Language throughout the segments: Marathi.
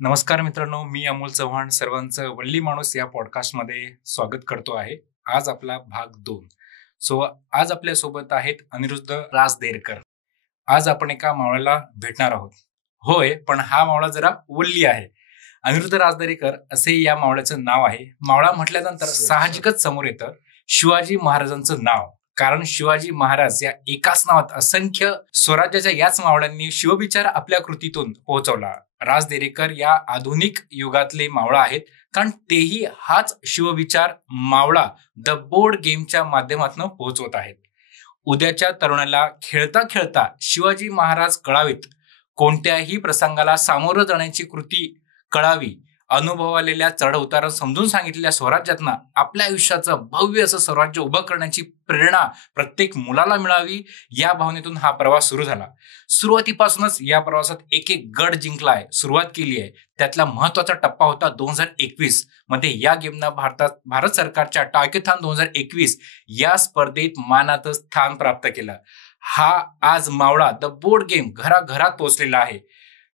नमस्कार मित्रांनो, मी अमोल चव्हाण सर्वांचं वल्ली माणूस या पॉडकास्टमध्ये स्वागत करतो आहे. आज आपला भाग 2. आज आपल्या सोबत आहेत अनिरुद्ध राजदेरकर. आज आपण एका मावळ्याला भेटणार आहोत. होय, पण हा मावळा जरा वल्ली आहे. अनिरुद्ध राजदेरकर असे या मावळ्याचं नाव आहे. मावळा म्हटल्यानंतर साहजिकच समोर येतं शिवाजी महाराजांचं नाव. कारण शिवाजी महाराज या एकाच नावात असंख्य स्वराज्याच्या याच मावळ्यांनी शिवविचार आपल्या कृतीतून पोहोचवला. राजदेरेकर या आधुनिक युगातले मावळा आहेत, कारण तेही हाच शिवविचार मावळा द बोर्ड गेमच्या माध्यमातून पोहोचवत आहेत. उद्याच्या तरुणाला खेळता खेळता शिवाजी महाराज कळावेत, कोणत्याही प्रसंगाला सामोरं जाण्याची कृती कळावी, अनुभव आलेल्या चढ उतार समजून सांगितलेल्या स्वराज्यातना आपल्या आयुष्याचं भव्य असं स्वराज्य उभं करण्याची प्रेरणा प्रत्येक मुलाला मिळावी, या भावनेतून हा प्रवास सुरू झाला. सुरुवातीपासूनच या प्रवासात एक एक गड जिंकलाय, सुरुवात केली आहे. त्यातला महत्वाचा टप्पा होता 2021 मध्ये या गेमना भारत सरकारच्या टॉयकेथॉन 2021 या स्पर्धेत मानाचं स्थान प्राप्त केलं. हा आज मावळा द बोर्ड गेम घराघरात पोहोचलेला आहे.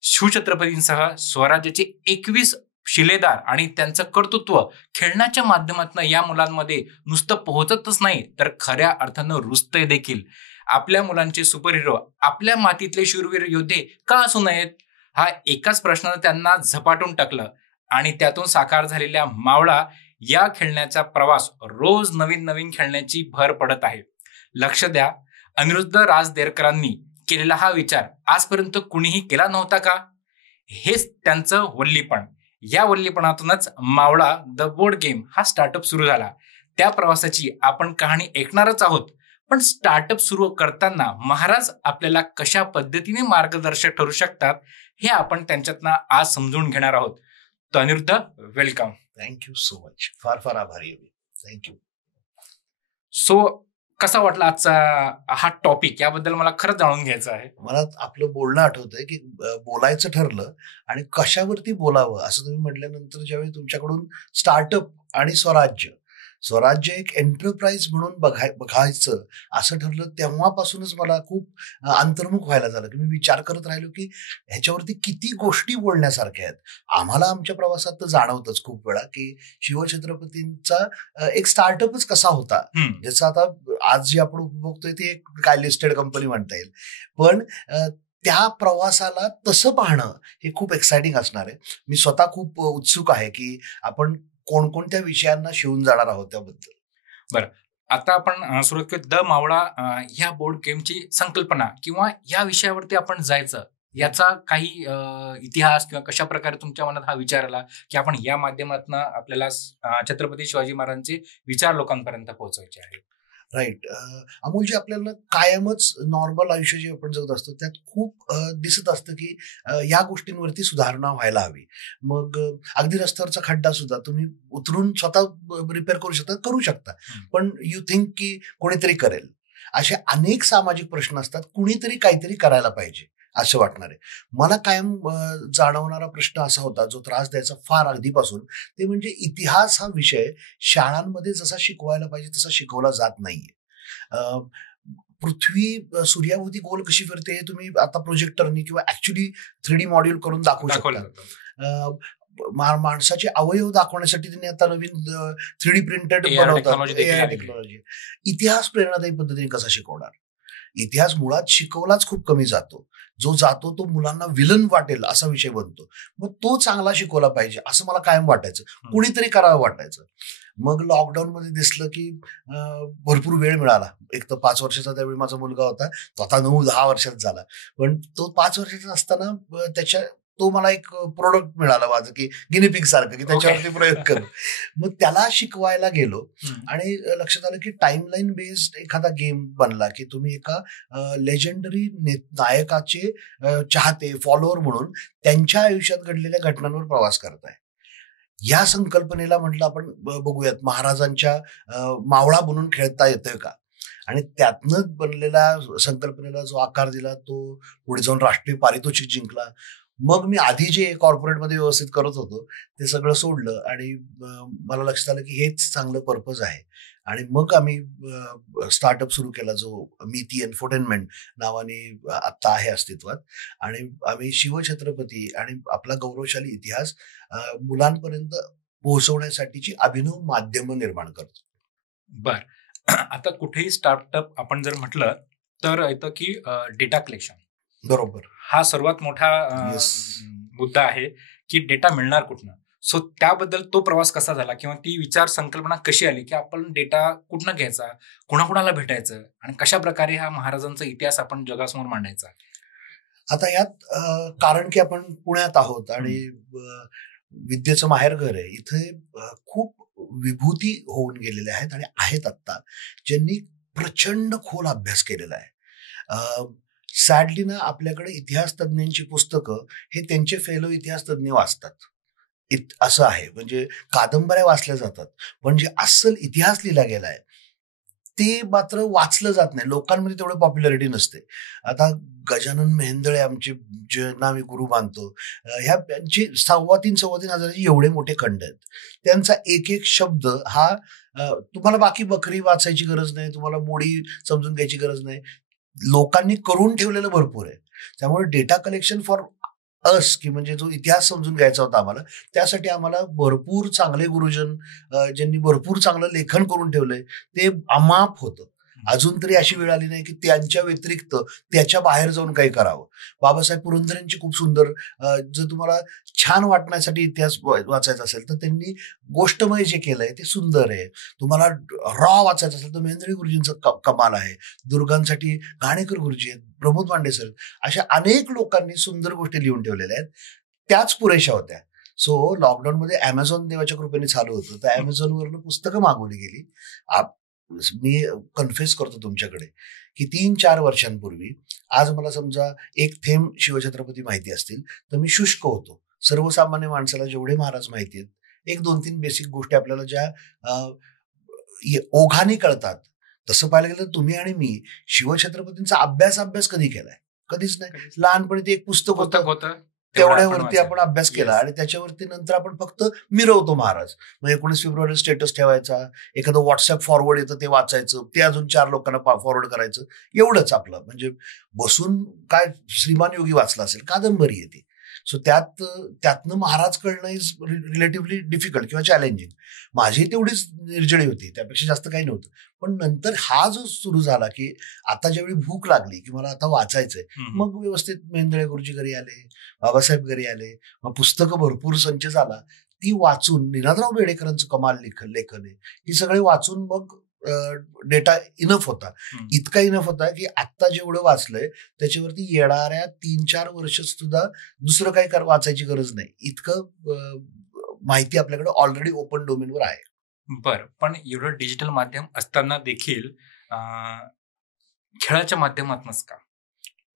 शिवछत्रपतींसह स्वराज्याचे 21 शिलेदार आणि त्यांचं कर्तृत्व खेळण्याच्या माध्यमातून या मुलांमध्ये नुसतं पोहोचतच नाही, तर खऱ्या अर्थानं रुजतंय देखील. आपल्या मुलांचे सुपर हिरो आपल्या मातीतले शूरवीर योद्धे का असू नयेत, हा एकाच प्रश्नानं त्यांना झपाटून टाकलं. आणि त्यातून साकार झालेल्या मावळा या खेळण्याचा प्रवास रोज नवीन नवीन खेळण्याची भर पडत आहे. लक्ष द्या, अनिरुद्ध राजदेरकरांनी केलेला हा विचार आजपर्यंत कुणीही केला नव्हता का? हेच त्यांचं वल्लीपण. या वल्लीपणातूनच मावळा द बोर्ड गेम हा स्टार्टअप सुरू झाला. त्या प्रवासाची आपण कहाणी ऐकणारच आहोत. पण स्टार्टअप सुरू करताना महाराज आपल्याला कशा पद्धतीने मार्गदर्शक ठरू शकतात, हे आपण त्यांच्यातनं आज समजून घेणार आहोत. तर Anirudh, welcome. Thank you so much. फार फार आभारी आहे मी. थँक्यू. कसा वाटला आजचा हा टॉपिक, याबद्दल मला खरंच जाणून घ्यायचं आहे. मला आपलं बोलणं आठवतंय की बोलायचं ठरलं आणि कशावरती बोलावं असं तुम्ही म्हटल्यानंतर ज्यावेळी तुमच्याकडून स्टार्टअप आणि स्वराज्य एक एंटरप्राइज म्हणून बघायचं असं ठरलं, तेव्हापासूनच मला खूप अंतर्मुख व्हायला झालं की मी विचार करत राहिलो की ह्याच्यावरती किती गोष्टी बोलण्यासारख्या आहेत. आम्हाला आमच्या प्रवासात तर जाणवतच खूप वेळा की शिवछत्रपतींचा एक स्टार्टअपच कसा होता, ज्याचा आता आज जी आपण बघतोय ती एक काय लिस्टेड कंपनी म्हणता येईल. पण त्या प्रवासाला तसं पाहणं हे खूप एक्साइटिंग असणार आहे. मी स्वतः खूप उत्सुक आहे की आपण कोणकोणत्या विषयांना शिवून जाणार आहोत त्याबद्दल. बरं, आता आपण सुरुवात करू. द मावळा ह्या बोर्ड गेमची संकल्पना किंवा या विषयावरती आपण जायचं, याचा काही इतिहास किंवा कशा प्रकारे तुमच्या मनात हा विचार आला की आपण या माध्यमातून आपल्याला छत्रपती शिवाजी महाराजांचे विचार लोकांपर्यंत पोहोचवायचे आहेत? राईट. अमोलजी, आपल्याला कायमच नॉर्मल आयुष्य जे आपण जगत असतो त्यात खूप दिसत असतं की या गोष्टींवरती सुधारणा व्हायला हवी. मग अगदी रस्त्यावरचा खड्डा सुद्धा तुम्ही उतरून स्वतः रिपेअर करू शकता, पण यू थिंक की कोणीतरी करेल. असे अनेक सामाजिक प्रश्न असतात, कुणीतरी काहीतरी करायला पाहिजे असं वाटणार आहे. मला कायम जाणवणारा प्रश्न असा होता, जो त्रास द्यायचा फार अगदीपासून, ते म्हणजे इतिहास हा विषय शाळांमध्ये जसा शिकवायला पाहिजे तसा शिकवला जात नाहीये. पृथ्वी सूर्याभोवती गोल कशी फिरते हे तुम्ही आता प्रोजेक्टरनी किंवा ऍक्च्युली 3D मॉड्यूल करून दाखवू शकता. माणसाचे अवयव दाखवण्यासाठी त्यांनी आता नवीन 3D प्रिंटेड बनवतात, टेक्नॉलॉजी. इतिहास प्रेरणादायी पद्धतीने कसा शिकवणार? इतिहास मुळात शिकवलाच खूप कमी जातो. जो जातो तो मुलांना विलन वाटेल असा विषय बनतो. मग तो चांगला शिकवला पाहिजे असं मला कायम वाटायचं, कुणीतरी करावं वाटायचं. मग लॉकडाऊन मध्ये दिसलं की भरपूर वेळ मिळाला. एक तर 5 वर्षाचा त्यावेळी माझा मुलगा होता, तो आता 9-10 वर्षाचा झाला. पण तो 5 वर्षाचा असताना तो मला एक प्रोडक्ट मिळाला माझं की गिनीपिग सारखं, की त्याच्यावरती प्रयोग करू. मग त्याला शिकवायला गेलो आणि लक्षात आलं की टाइमलाईन बेस्ड एखादा गेम बनला की तुम्ही एका लेजेंडरी नायकाचे चाहते फॉलोअर म्हणून त्यांच्या आयुष्यात घडलेल्या घटनांवर प्रवास करताय. या संकल्पनेला म्हटलं आपण बघूयात, महाराजांच्या मावळा बनून खेळता येतोय का? आणि त्यातनं बनलेल्या संकल्पनेला जो आकार दिला तो पुढे जाऊन राष्ट्रीय पारितोषिक जिंकला. मग मी आधी जे कॉर्पोरेटमध्ये व्यवस्थित करत होतो ते सगळं सोडलं आणि मला लक्षात आलं की हेच चांगलं पर्पज आहे. आणि मग आम्ही स्टार्टअप सुरू केला, जो मिती एन्फोटेनमेंट नावाने आत्ता आहे अस्तित्वात. आणि आम्ही शिवछत्रपती आणि आपला गौरवशाली इतिहास मुलांपर्यंत पोहोचवण्यासाठीची अभिनव माध्यम निर्माण करतो. बर. आता कुठेही स्टार्टअप आपण जर म्हटलं तर येतं की डेटा कलेक्शन. बरोबर. हा सर्वात मोठा Yes. मुद्दा आहे की डेटा मिळणार कुठनं. सो त्याबद्दल तो प्रवास कसा झाला किंवा ती विचार संकल्पना कशी आली की आपण डेटा कुठनं घ्यायचा, कुणाकुणाला भेटायचं आणि कशा प्रकारे हा महाराजांचा इतिहास आपण जगासमोर मांडायचा. आता यात कारण की आपण पुण्यात आहोत आणि विद्येचं माहेरघर आहे. इथे खूप विभूती होऊन गेलेल्या आहेत आणि आहेत आत्ता, ज्यांनी प्रचंड खोल अभ्यास केलेला आहे. सॅडली ना आपल्याकडे इतिहास तज्ञांची पुस्तकं हे त्यांचे फेलो इतिहास तज्ञ वाचतात, असं आहे. म्हणजे कादंबऱ्या वाचल्या जातात, पण जे अस्सल इतिहास लिहिला गेलाय ते मात्र वाचलं जात नाही. लोकांमध्ये तेवढं पॉप्युलॅरिटी नसते. आता गजानन मेहेंदळे आमचे, ज्यांना आम्ही गुरु मानतो, ह्यांचे 3,500 हजाराचे एवढे मोठे खंड आहेत. त्यांचा एक एक शब्द हा तुम्हाला बाकी बकरी वाचायची गरज नाही, तुम्हाला मोडी समजून घ्यायची गरज नाही. लोकांनी करून ठेवलेलं भरपूर आहे. त्यामुळे डेटा कलेक्शन फॉर अस, की म्हणजे जो इतिहास समजून घ्यायचा होता आम्हाला, त्यासाठी आम्हाला भरपूर चांगले गुरुजन, ज्यांनी भरपूर चांगलं लेखन करून ठेवलंय, ते अमाप होतं. अजून तरी अशी वेळ आली नाही की त्यांच्या व्यतिरिक्त त्याच्या बाहेर जाऊन काही करावं. बाबासाहेब पुरंदरेंची खूप सुंदर, जर तुम्हाला छान वाटण्यासाठी इतिहास वाचायचा असेल तर त्यांनी गोष्टमय जे केलंय ते सुंदर आहे. तुम्हाला रॉ वाचायचं असेल तर मेहेंदळे गुरुजींचं कमाल आहे. दुर्गांसाठी घाणेकर गुरुजी आहेत, प्रमोद मांडे सर, अशा अनेक लोकांनी सुंदर गोष्टी लिहून ठेवलेल्या आहेत. त्याच पुरेशा होत्या. सो लॉकडाऊनमध्ये अमेझॉन देवाच्या कृपेने चालू होतं, तर अमेझॉनवरनं पुस्तकं मागवली गेली. मी कन्फेस करतो तुमच्याकडे की 3-4 वर्षांपूर्वी आज मला समजा एक थेंब शिवछत्रपती माहिती असतील तर मी शुष्क होतो. सर्वसामान्य माणसाला जेवढे महाराज माहिती आहेत, 1-2-3 बेसिक गोष्टी आपल्याला ज्या ओघाने कळतात, तसं पाहायला गेलं तर तुम्ही आणि मी शिवछत्रपतींचा अभ्यास कधी केलाय? कधीच नाही. लहानपणी ते एक पुस्तक होतं, तेवढ्यावरती आपण अभ्यास केला आणि त्याच्यावरती नंतर आपण फक्त मिरवतो महाराज. मग 19 फेब्रुवारी स्टेटस ठेवायचा, एखादं व्हॉट्सअप फॉरवर्ड येतं ते वाचायचं, ते अजून 4 लोकांना फॉरवर्ड करायचं, एवढंच आपलं. म्हणजे बसून काय श्रीमान योगी वाचला असेल, कादंबरी येते. सो त्यातनं महाराज कळणं इज रिलेटिव्हली डिफिकल्ट किंवा चॅलेंजिंग. माझी तेवढीच निर्जळी होती, त्यापेक्षा जास्त काही नव्हतं. पण नंतर हा जो सुरू झाला की आता ज्यावेळी भूक लागली की मला आता वाचायचंय, मग व्यवस्थित मेहेंदळे गुरुजी घरी आले, बाबासाहेब घरी आले, मग पुस्तकं भरपूर संच झाला. ती वाचून, निनादराव बेडेकरांचं कमाल लेखन आहे, ही सगळे वाचून मग डेटा इनफ होता. इतका इनफ होता की आत्ता जेवढं वाचलंय त्याच्यावरती येणाऱ्या 3-4 वर्ष सुद्धा दुसरं काही वाचायची गरज नाही. इतकं माहिती आपल्याकडे ऑलरेडी ओपन डोमेनवर आहे. बरं, पण एवढं डिजिटल माध्यम असताना देखील खेळाच्या माध्यमातूनच का?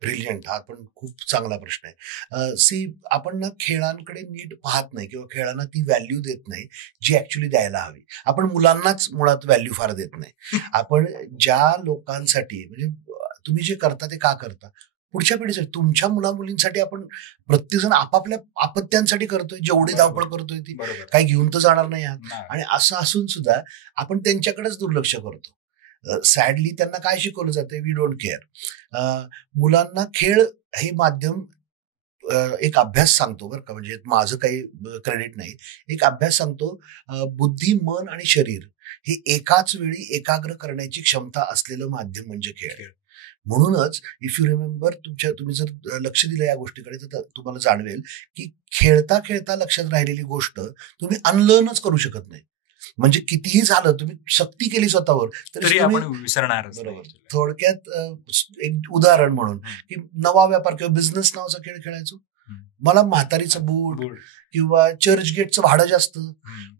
ब्रिलियंट. हा पण खूप चांगला प्रश्न आहे. आपण ना खेळांकडे नीट पाहत नाही किंवा खेळांना ती व्हॅल्यू देत नाही जी ऍक्च्युली द्यायला हवी. आपण मुलांनाच मुळात व्हॅल्यू फार देत नाही. आपण ज्या लोकांसाठी, म्हणजे तुम्ही जे करता ते का करता, पुढच्या पिढीसाठी, तुमच्या मुलामुलींसाठी आपण प्रत्येकजण आपापल्या अपत्यांसाठी करतोय. जेवढी धावपळ करतोय ती काही घेऊन तर जाणार नाही आहात. आणि असं असून सुद्धा आपण त्यांच्याकडेच दुर्लक्ष करतो. सॅडली त्यांना काय शिकवलं जातं, वी डोंट केअर. मुलांना खेळ हे माध्यम एक अभ्यास सांगतो बरं का, म्हणजे माझं काही क्रेडिट नाही. एक अभ्यास सांगतो, बुद्धी, मन आणि शरीर हे एकाच वेळी एकाग्र करण्याची क्षमता असलेलं माध्यम म्हणजे खेळ. म्हणूनच इफ यू रिमेंबर, तुम्ही जर लक्ष दिलं या गोष्टीकडे तर तुम्हाला जाणवेल की खेळता खेळता लक्षात राहिलेली गोष्ट तुम्ही अनलर्नच करू शकत नाही. म्हणजे कितीही झालं, तुम्ही सक्ती केली स्वतःवर तरी आपण विसरणार. बरोबर. थोडक्यात एक उदाहरण म्हणून की नवा व्यापार किंवा बिझनेस नावाचा खेळ खेळायचो. मला म्हातारीचं बूट किंवा चर्चगेटचं भाडं जास्त,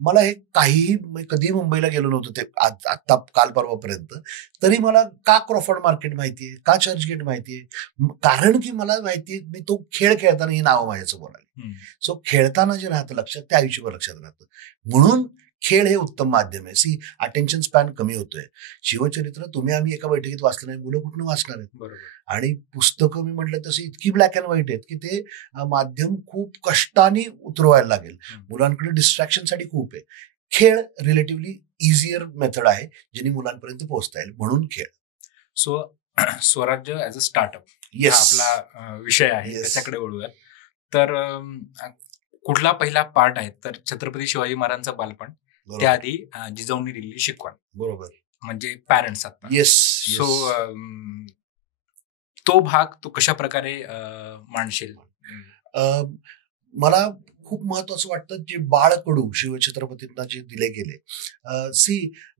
मला हे काहीही, कधी मुंबईला गेलो नव्हतो ते आता काल परवापर्यंत, तरी मला का क्रॉफर्ड मार्केट माहितीये, का चर्चगेट माहितीये, कारण की मला माहितीये मी तो खेळ खेळताना ही नावं माझ्याचं बोलायला. सो खेळताना जे राहतं लक्षात, ते आयुष्यभर लक्षात राहतं. म्हणून खेळ हे उत्तम माध्यम आहे. अटेन्शन स्पॅन कमी होतोय. शिवचरित्र तुम्ही आम्ही एका बैठकीत वाचलं नाही, मुलं कुठून वाचणार आहेत? बरोबर. आणि पुस्तकं मी म्हटलं तशी इतकी ब्लॅक अँड व्हाईट आहेत की ते माध्यम खूप कष्टाने उतरवायला लागेल. मुलांकडे डिस्ट्रॅक्शनसाठी खूप आहे. खेळ रिलेटिव्हली इझियर मेथड आहे ज्यांनी मुलांपर्यंत पोहोचता येईल, म्हणून खेळ. सो स्वराज्य ॲज अ स्टार्टअप येस, आपला विषय आहे, Yes. त्याच्याकडे वळूया. तर कुठला पहिला पार्ट आहे तर छत्रपती शिवाजी महाराजांचं बालपण, त्याआधी जिजाऊंनी दिलेली शिकवण, बरोबर, म्हणजे पॅरेंट्स आता. येस. सो तो भाग तू कशा प्रकारे मांडशील? मला खूप महत्वाचं वाटतं जे बाळकडू शिवछत्रपतींना जे दिले गेले.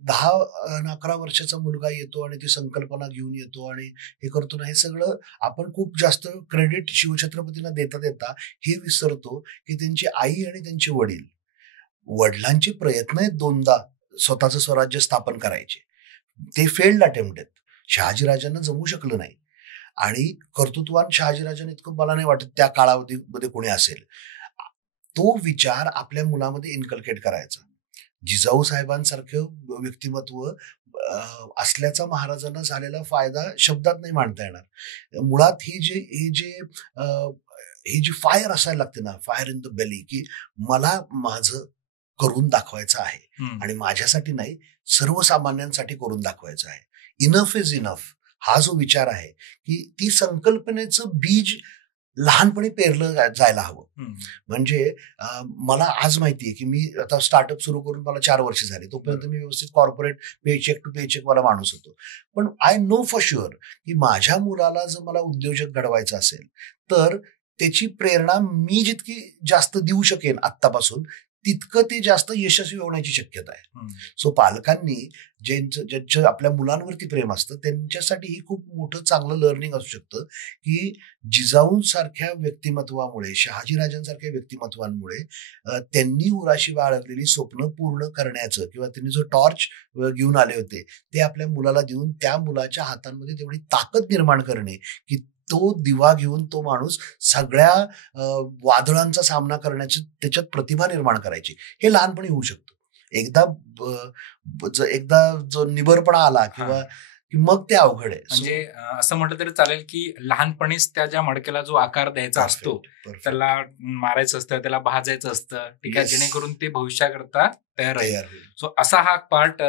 10-11 वर्षाचा मुलगा येतो आणि ती संकल्पना घेऊन येतो आणि हे करतो ना, हे सगळं आपण खूप जास्त क्रेडिट शिवछत्रपतींना देता देता हे विसरतो की त्यांची आई आणि त्यांचे वडील, वडिलांचे प्रयत्न आहेत 2दा स्वतःचं स्वराज्य स्थापन करायचे, ते फेल्ड अटेम्प्ट आहेत. शहाजीराजांना जमू शकलं नाही आणि कर्तृत्वान शहाजीराजांना इतकं मला नाही वाटत त्या काळामध्ये कोणी असेल. तो विचार आपल्या मुलामध्ये इन्कल्केट करायचा. जिजाऊ साहेबांसारखं व्यक्तिमत्व असल्याचा महाराजांना झालेला फायदा शब्दात नाही मांडता येणार. मुळात ही जी फायर असायला लागते ना, फायर इन द बेली, की मला माझं करून दाखवायचं आहे आणि माझ्यासाठी नाही, सर्वसामान्यांसाठी करून दाखवायचं आहे. इनफ इज इनफ हा जो विचार आहे, की ती संकल्पनेचं बीज लहानपणी पेरलं जायला हवं. म्हणजे मला आज माहितीये की मी आता स्टार्टअप सुरू करून मला 4 वर्ष झाली, तोपर्यंत मी व्यवस्थित कॉर्पोरेट पेचेक टू पेचेक वाला माणूस होतो. पण आय नो फॉर शुअर की माझ्या मुलाला जर मला उद्योजक घडवायचं असेल तर त्याची प्रेरणा मी जितकी जास्त देऊ शकेन आत्तापासून, तितकं ते जास्त यशस्वी होण्याची शक्यता आहे. सो पालकांनी ज्यांचं आपल्या मुलांवरती प्रेम असतं त्यांच्यासाठी ही खूप मोठं चांगलं लर्निंग असू शकतं की जिजाऊंसारख्या व्यक्तिमत्वामुळे, शहाजीराजांसारख्या व्यक्तिमत्वांमुळे त्यांनी उराशी बाळगलेली स्वप्न पूर्ण करण्याचं, किंवा त्यांनी जो टॉर्च घेऊन आले होते ते आपल्या मुलाला देऊन त्या मुलाच्या हातांमध्ये तेवढी ताकद निर्माण करणे की तो दिवा घेऊन तो माणूस सगळ्या वादळांचा सामना करण्याची त्याच्यात प्रतिभा निर्माण करायची, हे लहानपणी होऊ शकतं. एकदा जो निबरपणा आला किंवा मग ते अवघड आहे. म्हणजे असं म्हटलं तरी चालेल की लहानपणीच त्या ज्या मडक्याला जो आकार द्यायचा असतो, त्याला मारायचं असतं, त्याला भाजायचं असतं, ठीक आहे, जेणेकरून ते भविष्याकरता तयार आहे. सो असा हा पार्ट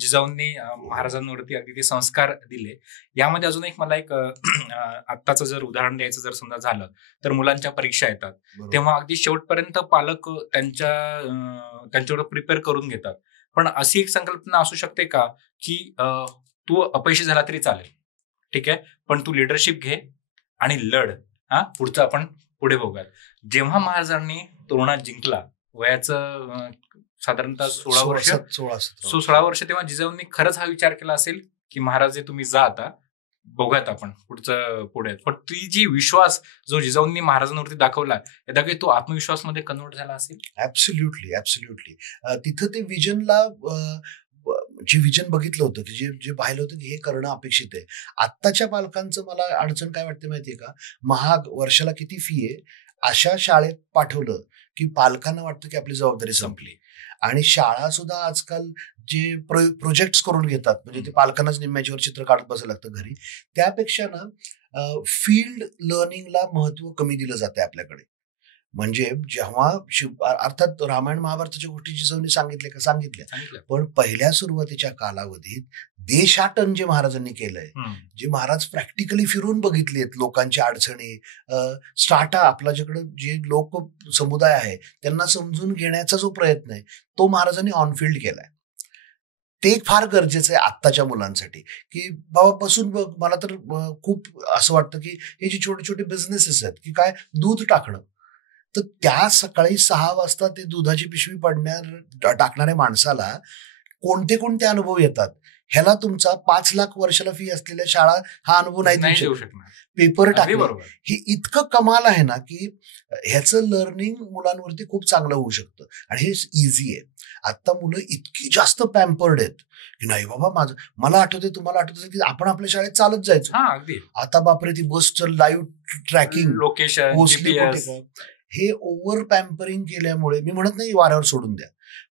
जिजाऊंनी महाराजांवरती अगदी ते संस्कार दिले. यामध्ये अजून एक मला एक आत्ताचं जर उदाहरण द्यायचं जर समजा झालं तर मुलांच्या परीक्षा येतात तेव्हा अगदी शेवटपर्यंत पालक त्यांच्यावर प्रिपेअर करून घेतात. पण अशी एक संकल्पना असू शकते का की तू अपयशी झाला तरी चालेल, ठीक आहे, पण तू लिडरशिप घे आणि लढ, पुढचं आपण पुढे बघूयात. जेव्हा महाराजांनी तोरणा जिंकला, वयाचं साधारणतः 16 वर्ष, तेव्हा जिजाऊंनी खरंच हा विचार केला असेल की महाराज तुम्ही जा, आता बघूयात आपण पुढचं पुढे. पण ती जी विश्वास जो जिजाऊंनी महाराजांवरती दाखवला, यदा काही तो आत्मविश्वास मध्ये कन्वर्ट झाला असेल. ऍब्सोल्युटली. तिथं ते विजनला जे विजन बघितलं होतं की जे पाहिलं होतं की हे करणं अपेक्षित आहे. आत्ताच्या पालकांचं मला अडचण काय वाटते माहितीये का, महाग वर्षाला किती फी आहे अशा शाळेत पाठवलं की पालकांना वाटतं की आपली जबाबदारी संपली. आणि शाळा सुद्धा आजकाल जे प्रोजेक्ट्स करून घेतात, म्हणजे ते पालकांनाच निम्म्याच्यावर चित्र काढत बसायला लागतं घरी, त्यापेक्षा ना फील्ड लर्निंगला महत्व कमी दिलं जाते आपल्याकडे. म्हणजे जेव्हा अर्थात रामायण महाभारताच्या गोष्टी जिजाऊंनी सांगितल्या, पण पहिल्या सुरुवातीच्या कालावधीत देशाटन जे महाराजांनी केलंय, जे महाराज प्रॅक्टिकली फिरून बघितलेत लोकांच्या अडचणी, स्टार्टा आपला जिकडे जे लोक समुदाय आहे त्यांना समजून घेण्याचा जो प्रयत्न आहे तो महाराजांनी ऑनफिल्ड केलाय. ते फार गरजेचं आहे आत्ताच्या मुलांसाठी की बाबा बसून बघ. मला तर खूप असं वाटतं की हे जे छोटे छोटे बिझनेसेस आहेत की काय दूध टाकणं, तर त्या सकाळी 6 वाजता ते दुधाची पिशवी टाकणाऱ्या माणसाला कोणते अनुभव येतात, ह्याला तुमचा 5 लाख वर्षाला फी असलेल्या शाळा हा अनुभव नाही देऊ शकणार. पेपर टाकणं हे इतकं कमाल आहे ना की ह्याचं लर्निंग मुलांवरती खूप चांगलं होऊ शकतं आणि हे इझी आहे. आता मुलं इतकी जास्त पॅम्पर्ड आहेत की नाही बाबा मला आठवते, तुम्हाला आठवतं की आपण आपल्या शाळेत चालत जायचो. आता बापरे ती बसचं लाईव्ह ट्रॅकिंग, लोकेशन, हे ओव्हर पॅम्परिंग केल्यामुळे, मी म्हणत नाही वाऱ्यावर सोडून द्या,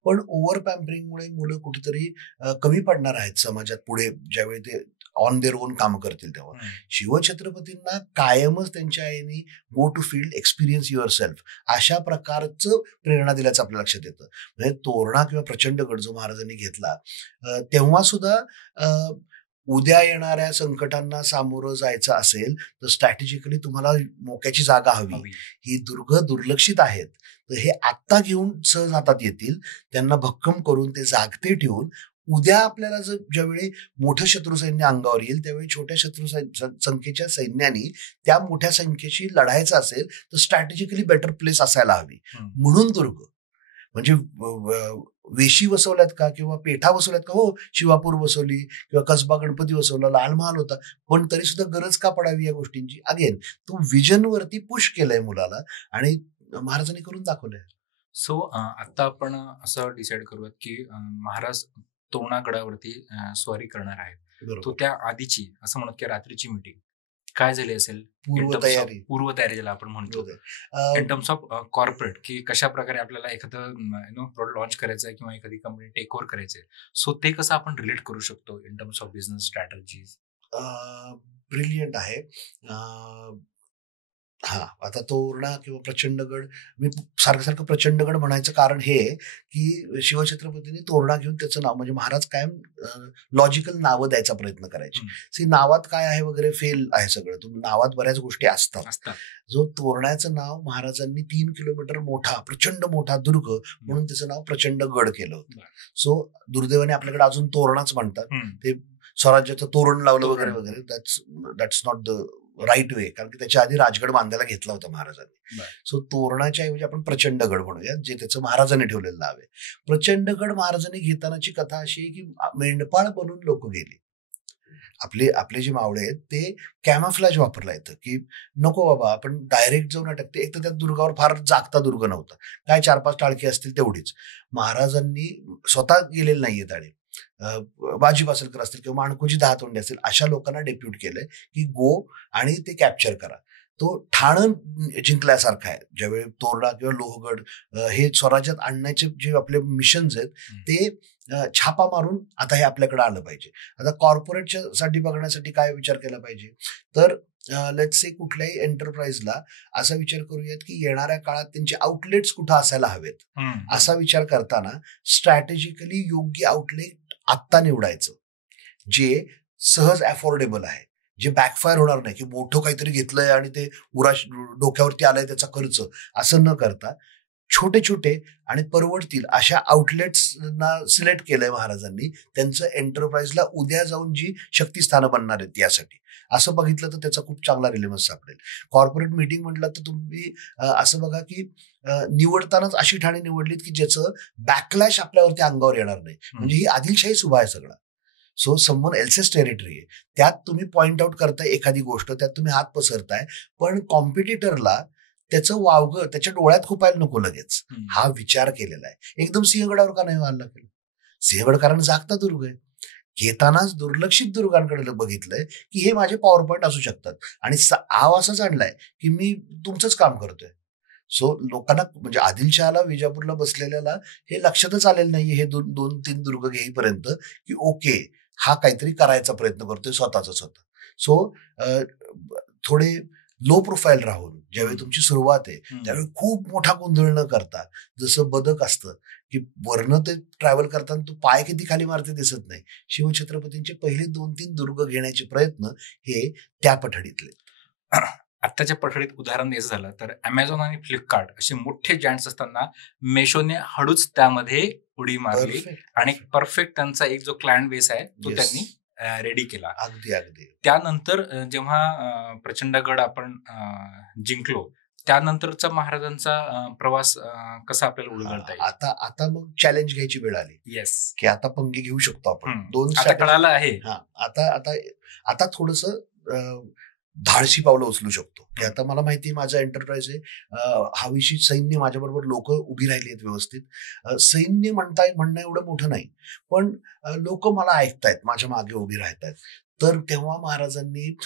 पण ओव्हर पॅम्परिंगमुळे मुलं कुठेतरी कमी पडणार आहेत समाजात पुढे ज्यावेळी ते ऑन देअर ओन कामं करतील तेव्हा. शिवछत्रपतींना कायमच त्यांच्या आईने go to field, experience yourself अशा प्रकारचं प्रेरणा दिल्याचं आपल्या लक्षात येतं. म्हणजे तोरणा किंवा प्रचंडगड जो महाराजांनी घेतला तेव्हा सुद्धा उद्या येणाऱ्या संकटांना सामोरं जायचं असेल तर स्ट्रॅटेजिकली तुम्हाला मोक्याची जागा हवी. ही दुर्ग दुर्लक्षित आहेत, तर हे आत्ता घेऊन सहज हातात येतील. त्यांना भक्कम करून ते जागते ठेवून उद्या आपल्याला जर ज्यावेळी मोठं शत्रू सैन्य अंगावर येईल त्यावेळी छोट्या शत्रू संख्येच्या सैन्याने त्या मोठ्या संख्येशी लढायचं असेल तर स्ट्रॅटेजिकली बेटर प्लेस असायला हवी. म्हणून दुर्ग म्हणजे वेशी बसवल्यात का किंवा पेठा बसवल्यात का? हो, शिवापूर बसवली किंवा कसबा गणपती बसवला, लाल महाल होता, पण तरी सुद्धा गरज का पडावी या गोष्टींची? अगेन तो विजन वरती पुश केलंय मुलाला आणि महाराजांनी करून दाखवलंय. सो आता आपण असं डिसाईड करूयात की महाराज तोरणागडावरती स्वारी करणार आहेत. तो त्या आधीची असं म्हणत की रात्रीची मीटिंग काय झाली असेल? पूर्वतयारी ज्याला आपण म्हणतो इन टर्म्स ऑफ कॉर्पोरेट, की कशा प्रकारे आपल्याला एखादं प्रोडक्ट लॉन्च करायचं आहे किंवा एखादी कंपनी टेक ओव्हर करायची आहे. सो ते कसं आपण रिलेट करू शकतो in terms of business strategies? Brilliant आहे. आता तोरणा किंवा प्रचंडगड, मी सारखं प्रचंडगड म्हणायचं कारण हे की शिवछत्रपतींनी तोरणा घेऊन त्याचं नाव, म्हणजे महाराज कायम लॉजिकल नावं द्यायचा प्रयत्न करायचे. नावात काय आहे वगैरे फेल आहे सगळं. तुम्ही नावात बऱ्याच गोष्टी असतात. जो तोरण्याचं नाव महाराजांनी 3 किलोमीटर मोठा प्रचंड मोठा दुर्ग म्हणून त्याचं नाव प्रचंडगड केलं होतं. सो दुर्दैवाने आपल्याकडे अजून तोरणाच म्हणतात. ते स्वराज्याचं तोरण लावलं वगैरे वगैरे. That's not the right way, कारण की त्याच्या आधी राजगड बांधायला घेतला होता महाराजांनी. सो तोरणाच्या ऐवजी आपण प्रचंडगड म्हणूया, जे त्याचं महाराजांनी ठेवलेलं नाव आहे. प्रचंडगड महाराजांनी घेतानाची कथा अशी आहे की मेंढपाळ बनून लोक गेली. आपले जे मावळे आहेत ते कॅमोफ्लॅज वापरला येतं की नको बाबा आपण डायरेक्ट जाऊन अटकते. एक तर त्या दुर्गावर फार जागता दुर्ग नव्हता, काय 4-5 टाळकी असतील तेवढीच. महाराजांनी स्वतः गेलेले नाहीयेत आणि बाजी बासलकर असतील किंवा माणकोजी 10 तोंडे असतील अशा लोकांना डेप्यूट केलंय की गो आणि ते कॅप्चर करा. तो ठाणं जिंकल्यासारखा आहे. ज्यावेळी तोरणा किंवा लोहगड हे स्वराज्यात आणण्याचे जे आपले मिशन्स आहेत ते छापा मारून आता हे आपल्याकडे आलं पाहिजे. आता कॉर्पोरेटच्या साठी बघण्यासाठी काय विचार केला पाहिजे तर लेट्स से कुठल्याही एंटरप्राइजला असा विचार करूयात की येणाऱ्या काळात त्यांचे आउटलेट्स कुठं असायला हवेत. असा विचार करताना स्ट्रॅटेजिकली योग्य आउटलेट आत्ता निवडायचं जे सहज अफोर्डेबल आहे, जे बॅकफायर होणार नाही की मोठं काहीतरी घेतलंय आणि ते डोक्यावरती आलंय त्याचा खर्च, असं न करता छोटे छोटे आणि परवडतील अशा आउटलेट्सना सिलेक्ट केलंय महाराजांनी. त्यांचं एंटरप्राइजला उद्या जाऊन जी शक्तीस्थानं बनणार आहेत यासाठी. असं बघितलं तर त्याचा खूप चांगला रिलेव्हन्स सापडेल. कॉर्पोरेट मीटिंग म्हटलं तर तुम्ही असं बघा की निवडतानाच अशी ठाणी निवडलीत की ज्याचं बॅकलॅश आपल्यावरती अंगावर येणार नाही. म्हणजे ही आदिलशाही सुभा आहे सगळा. सो समवन एल्सेस टेरिटरी आहे, त्यात तुम्ही पॉइंट आउट करताय एखादी गोष्ट, त्यात तुम्ही हात पसरताय, पण कॉम्पिटिटरला त्याचं वावगं त्याच्या डोळ्यात खुपायला नको लगेच. हा विचार केलेला आहे. एकदम सिंहगडावर का नाही हल्ला केला? सिंहगड कारण जागता दुर्ग आहे. घेतानाच दुर्लक्षित दुर्गांकडे बघितलंय की हे माझे पॉवर पॉईंट असू शकतात आणि आव असाच आणलाय की मी तुमचंच काम करतोय. सो लोकांना म्हणजे आदिलशहाला विजापूरला बसलेल्याला हे लक्षातच आलेलं नाहीये हे 2-3 दुर्ग घेईपर्यंत की ओके हा काहीतरी करायचा प्रयत्न करतोय स्वतःचा स्वतः. सो थोडे लो प्रोफाईल राहून ज्यावेळी तुमची सुरुवात आहे त्यावेळी खूप मोठा गोंधळ न करता, जसं बदक असतं की वरनं ते ट्रॅव्हल करताना तो पाय किती खाली मारते दिसत नाही, शिवछत्रपतींचे पहिले 2-3 दुर्ग घेण्याचे प्रयत्न हे त्या पठडीतले. आत्ताच्या पठडीत उदाहरण द्यायचं झालं तर अमेझॉन आणि फ्लिपकार्ट असे मोठे जायंट्स असताना मेशोने हळूच त्यामध्ये उडी मारली आणि परफेक्ट त्यांचा एक जो क्लायंट बेस आहे तो त्यांनी रेडी केला. अगदी त्यानंतर जेव्हा प्रचंडगड आपण जिंकलो त्यानंतरचा महाराजांचा प्रवास कसा आपल्याला उलगडता येईल? आता मग चॅलेंज घ्यायची वेळ आली. येस, की आता पंगी घेऊ शकतो आपण. 2 कळालं आहे. आता थोडस धाडसी पावलं उचलू शकतो की आता मला माहिती आहे माझा एंटरप्राइज आहे, हवीशी सैन्य माझ्याबरोबर लोक उभी राहिली आहेत व्यवस्थित. सैन्य म्हणणं एवढं मोठं नाही, पण लोक मला ऐकतायत, माझ्या मागे उभी राहतायत. तर तेव्हा महाराजांनी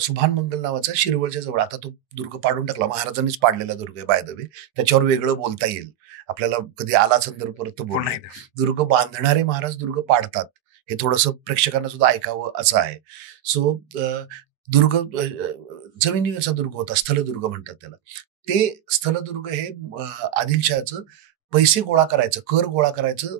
सुभान मंगल नावाचा शिरवळच्या जवळ, आता तो दुर्ग पाडून टाकला, महाराजांनीच पाडलेला दुर्ग आहे बाय द वे, त्याच्यावर वेगळं बोलता येईल आपल्याला, कधी आला संदर्भ परत बोलणार. दुर्ग बांधणारे महाराज दुर्ग पाडतात हे थोडंसं प्रेक्षकांना सुद्धा ऐकावं असं आहे. सो दुर्ग जमिनीवरचा दुर्ग होता, स्थलदुर्ग म्हणतात त्याला. ते स्थलदुर्ग हे आदिलशहाचं पैसे गोळा करायचं, कर गोळा करायचं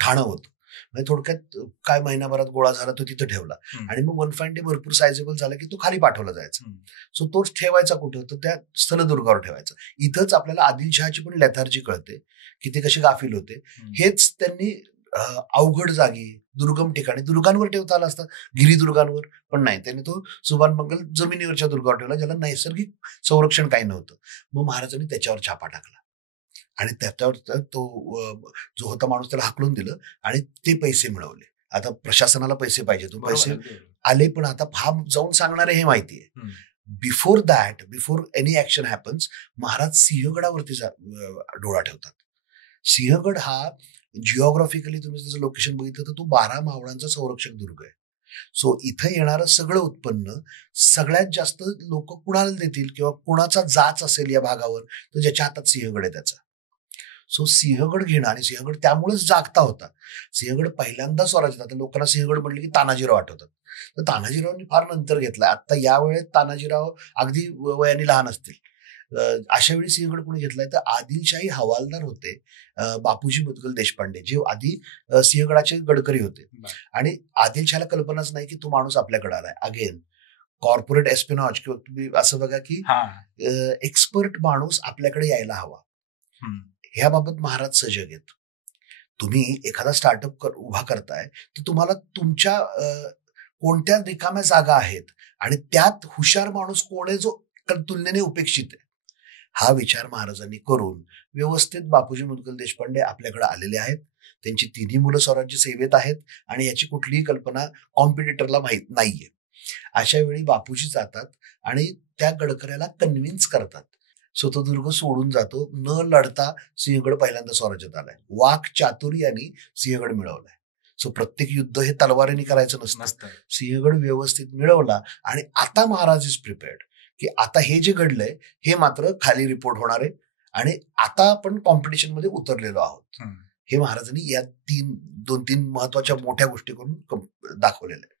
ठाणं होतं. म्हणजे थोडक्यात काय महिनाभरात गोळा झाला तो तिथं ठेवला आणि मग वन फाईन डे भरपूर सायझेबल झाला की तो खाली पाठवला जायचा. सो तोच ठेवायचा कुठं, तर त्या स्थलदुर्गावर ठेवायचा. इथंच आपल्याला आदिलशहाची पण लेथार्जी कळते की ते कसे गाफील होते. हेच त्यांनी अवघड जागी, दुर्गम ठिकाणी दुर्गांवर ठेवता आला असता, गिरिदुर्गांवर, पण नाही, त्यांनी तो सुभान मंगल जमिनीवरच्या दुर्गावर ठेवला, ज्याला नैसर्गिक संरक्षण काही नव्हतं. मग महाराजांनी त्याच्यावर छापा टाकला आणि त्याच्यावर तो जो होता माणूस त्याला हाकलून दिलं आणि ते पैसे मिळवले. आता प्रशासनाला पैसे पाहिजे, तो पैसे आले, पण आता हा जाऊन सांगणारे हे माहिती आहे. बिफोर एनी ऍक्शन हॅपन्स, महाराज सिंहगडावरती डोळा ठेवतात. सिंहगड हा जिओग्राफिकली तुम्ही त्याचं लोकेशन बघितलं तर तो 12 मावळांचा संरक्षक दुर्ग आहे. सो इथं येणारं सगळं उत्पन्न सगळ्यात जास्त लोक कुणाला देतील किंवा कुणाचा जाच असेल या भागावर, तर ज्याच्या हातात सिंहगड आहे त्याचा. सो सिंहगड घेणं, आणि सिंहगड त्यामुळेच जागता होता. सिंहगड पहिल्यांदा स्वराज्यात, आता लोकांना सिंहगड म्हणले की तानाजीराव आठवतात, तर तानाजीरावांनी फार नंतर घेतला. आता या वेळेत तानाजीराव अगदी वयाने लहान असतील. अशा वेळी सिंहगड कोणी घेतलाय, तर आदिलशाही हवालदार होते बापूजी मुदगल देशपांडे, जे आधी सिंहगडाचे गडकरी होते. आणि आदिलशाहला कल्पनाच नाही की तो माणूस आपल्याकडे आलाय. अगेन कॉर्पोरेट एस्पिनॉज, किंवा तुम्ही असं बघा की एक्सपर्ट माणूस आपल्याकडे यायला हवा. ह्याबाबत महाराज सजग आहेत. तुम्ही एखादा स्टार्टअप उभा करताय, तर तुम्हाला तुमच्या कोणत्या रिकाम्या जागा आहेत आणि त्यात हुशार माणूस कोण आहे जो तुलनेने उपेक्षित आहे, हा विचार महाराजांनी करून व्यवस्थित बापूजी मुदगल देशपांडे आपल्याकडे आलेले आहेत. त्यांची तिन्ही मुलं स्वराज्य सेवेत आहेत आणि याची कुठलीही कल्पना कॉम्पिटिटरला माहीत नाहीये. अशा वेळी बापूजी जातात आणि त्या गडकऱ्याला कन्व्हिन्स करतात. सो तो दुर्ग सोडून जातो. न लढता सिंहगड पहिल्यांदा स्वराज्यात आलाय. वाक चातुर्याने सिंहगड मिळवलाय. सो प्रत्येक युद्ध हे तलवारीने करायचं नसतं. सिंहगड व्यवस्थित मिळवला आणि आता महाराज इज प्रिपेअर्ड की आता हे जे घडलंय हे मात्र खाली रिपोर्ट होणार आहे आणि आता आपण कॉम्पिटिशन मध्ये उतरलेलो आहोत. हे महाराजांनी या 2-3 महत्वाच्या मोठ्या गोष्टी करून दाखवलेलं आहे.